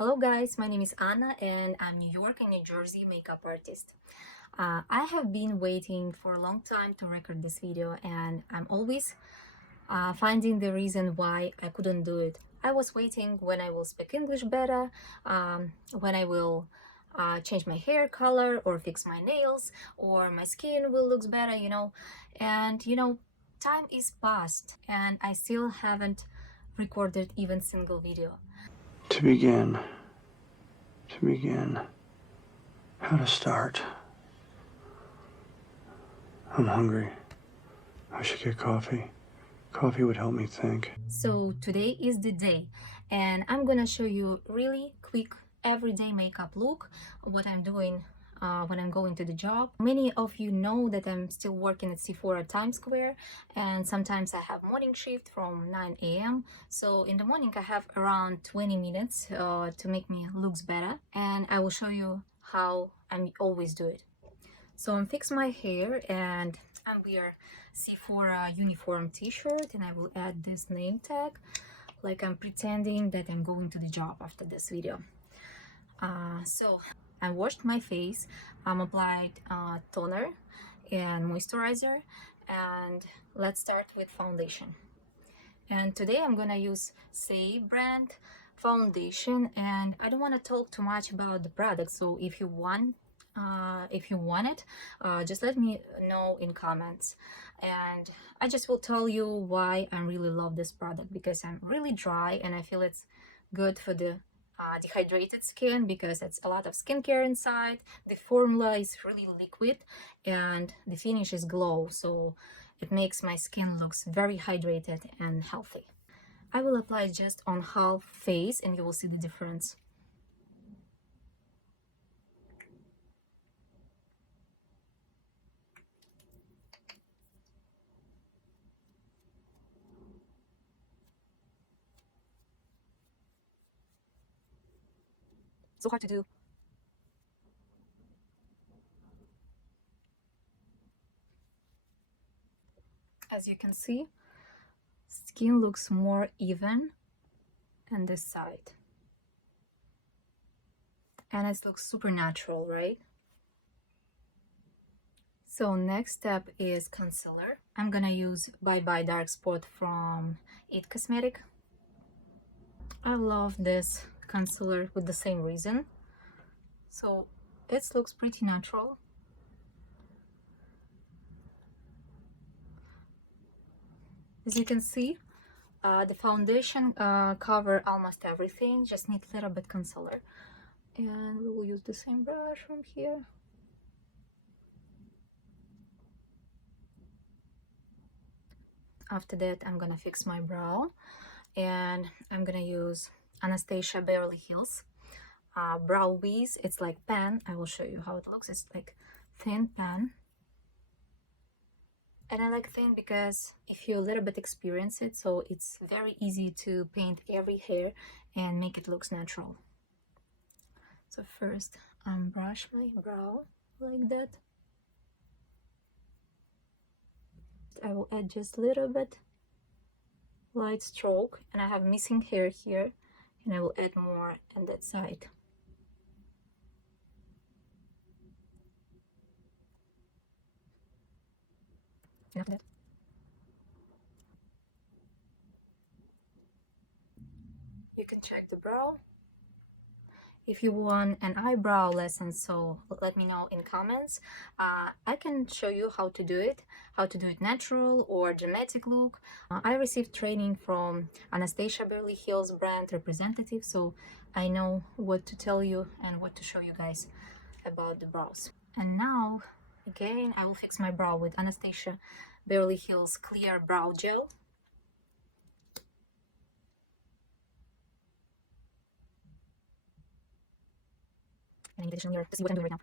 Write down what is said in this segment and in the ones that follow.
Hello guys, my name is Anna and I'm New York and New Jersey makeup artist. I have been waiting for a long time to record this video and I'm always finding the reason why I couldn't do it. I was waiting when I will speak English better, when I will change my hair color or fix my nails or my skin will look better, and time is past and I still haven't recorded even single video. To begin, how to start. I'm hungry. I should get coffee. Coffee would help me think. So today is the day and I'm gonna show you really quick everyday makeup look, what I'm doing when I'm going to the job. Many of you know that I'm still working at Sephora Times Square and sometimes I have morning shift from 9 a.m. So in the morning I have around 20 minutes to make me looks better, and I will show you how I always do it. So I'm fix my hair and I wear Sephora uniform t-shirt and I will add this name tag like I'm pretending that I'm going to the job after this video. So I washed my face, I'm applied toner and moisturizer, and let's start with foundation. And today I'm gonna use Say brand foundation, and I don't want to talk too much about the product, so if you want it, just let me know in comments, and I just will tell you why I really love this product, because I'm really dry and I feel it's good for the dehydrated skin, because it's a lot of skincare inside. The formula is really liquid and the finish is glow, so it makes my skin looks very hydrated and healthy. I will apply just on half face and you will see the difference. So hard to do. As you can see, skin looks more even on this side. And it looks super natural, right? So next step is concealer. I'm gonna use Bye Bye Dark Spot from It Cosmetic. I love this concealer with the same reason. So it looks pretty natural. As you can see, the foundation cover almost everything, just need a little bit concealer. And we will use the same brush from here. After that, I'm gonna fix my brow, and I'm gonna use Anastasia Beverly Hills brow wiz. It's like pen. I will show you how it looks. It's like thin pen. And I like thin because if you a little bit experience it, so it's very easy to paint every hair and make it looks natural. So first, brush my brow like that. I will add just a little bit light stroke, and I have missing hair here, and I will add more on that side. And after that, you can check the brow. If you want an eyebrow lesson, so let me know in comments. I can show you how to do it natural or dramatic look. I received training from Anastasia Beverly Hills brand representative, so I know what to tell you and what to show you guys about the brows. And now again I will fix my brow with Anastasia Beverly Hills clear brow gel. And I need additional mirror to see what I'm doing right now.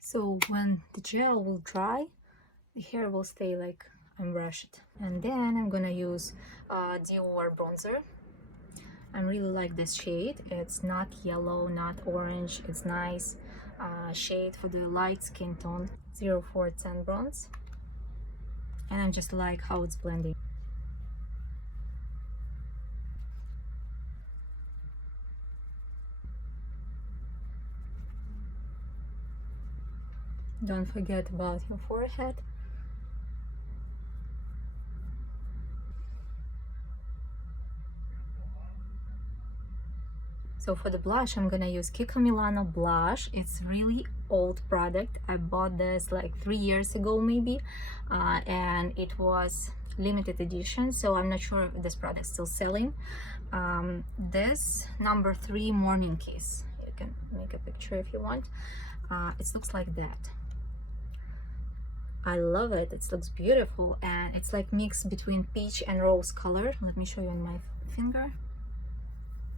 So when the gel will dry, the hair will stay like unbrushed. And then I'm gonna use Dior bronzer. I really like this shade. It's not yellow, not orange. It's nice shade for the light skin tone. 0410 bronze. And I just like how it's blending. Don't forget about your forehead. So for the blush, I'm gonna use Kiko Milano blush. It's really old product. I bought this like 3 years ago maybe, and it was limited edition, so I'm not sure if this product is still selling. This number 3 Morning Kiss. You can make a picture if you want. It looks like that. I love it. It looks beautiful, and it's like mix between peach and rose color. Let me show you on my finger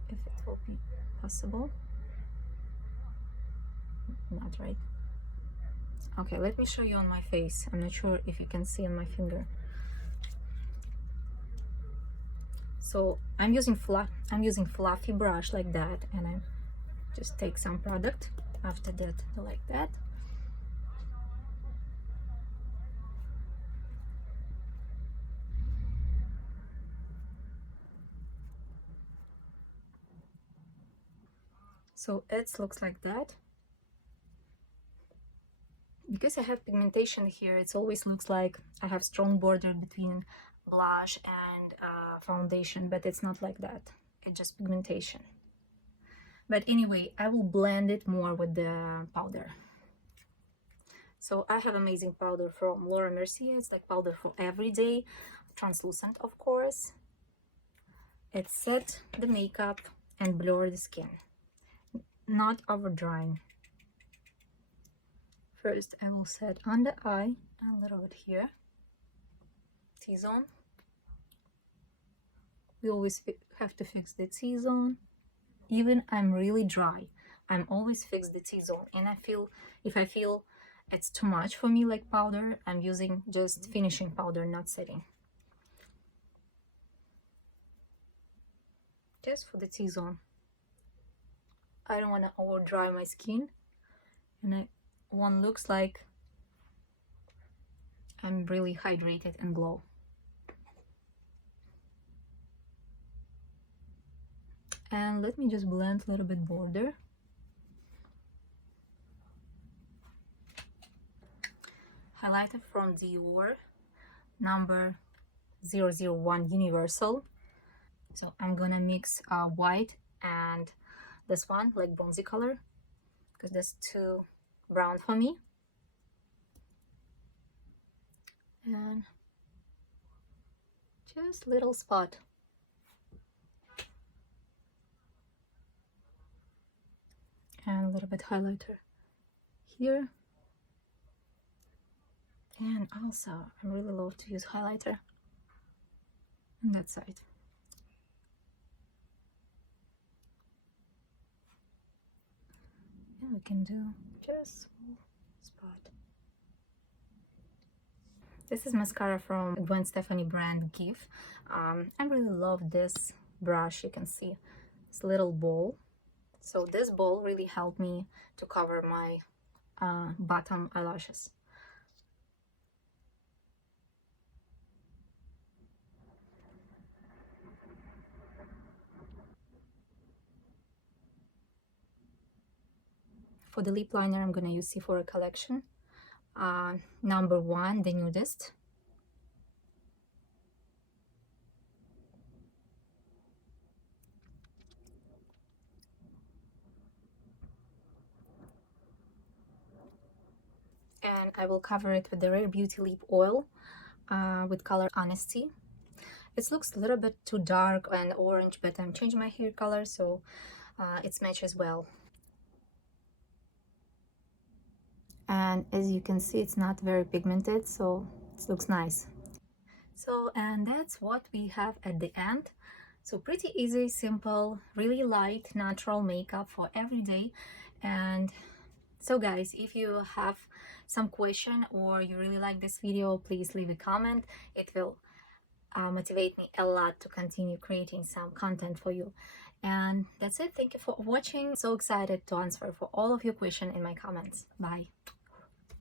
if it will be possible. Not right. Okay, let me show you on my face. I'm not sure if you can see on my finger. So I'm using fluffy brush like that, and I just take some product after that like that. So it looks like that. Because I have pigmentation here, it always looks like I have strong border between blush and foundation, but it's not like that. It's just pigmentation. But anyway, I will blend it more with the powder. So I have amazing powder from Laura Mercier. It's like powder for everyday, translucent of course. It set the makeup and blur the skin, not over drying. First I will set on the eye and a little bit here, T-zone. We always have to fix the T-zone. Even I'm really dry, I'm always fix the T-zone, and if I feel it's too much for me like powder, I'm using just finishing powder, not setting. Just for the T-zone. I don't want to over dry my skin, and one looks like I'm really hydrated and glow. And let me just blend a little bit border. Highlighter from Dior, number 001 Universal. So I'm gonna mix white and this one, like bronzy color, because that's too brown for me. And just little spot. And a little bit highlighter here. And also, I really love to use highlighter on that side. And we can do just small spot. This is mascara from Gwen Stefani brand GIF. I really love this brush. You can see this little ball. So this ball really helped me to cover my bottom eyelashes. For the lip liner, I'm gonna use Sephora collection. Number 1, the nudist. And I will cover it with the Rare Beauty lip oil with color Honesty. It looks a little bit too dark and orange, but I'm changing my hair color, so it matches well. And as you can see, it's not very pigmented, so it looks nice. So, and that's what we have at the end. So pretty easy, simple, really light, natural makeup for every day. And so guys, if you have some question or you really like this video, please leave a comment. It will motivate me a lot to continue creating some content for you. And that's it. Thank you for watching. So excited to answer for all of your questions in my comments. Bye.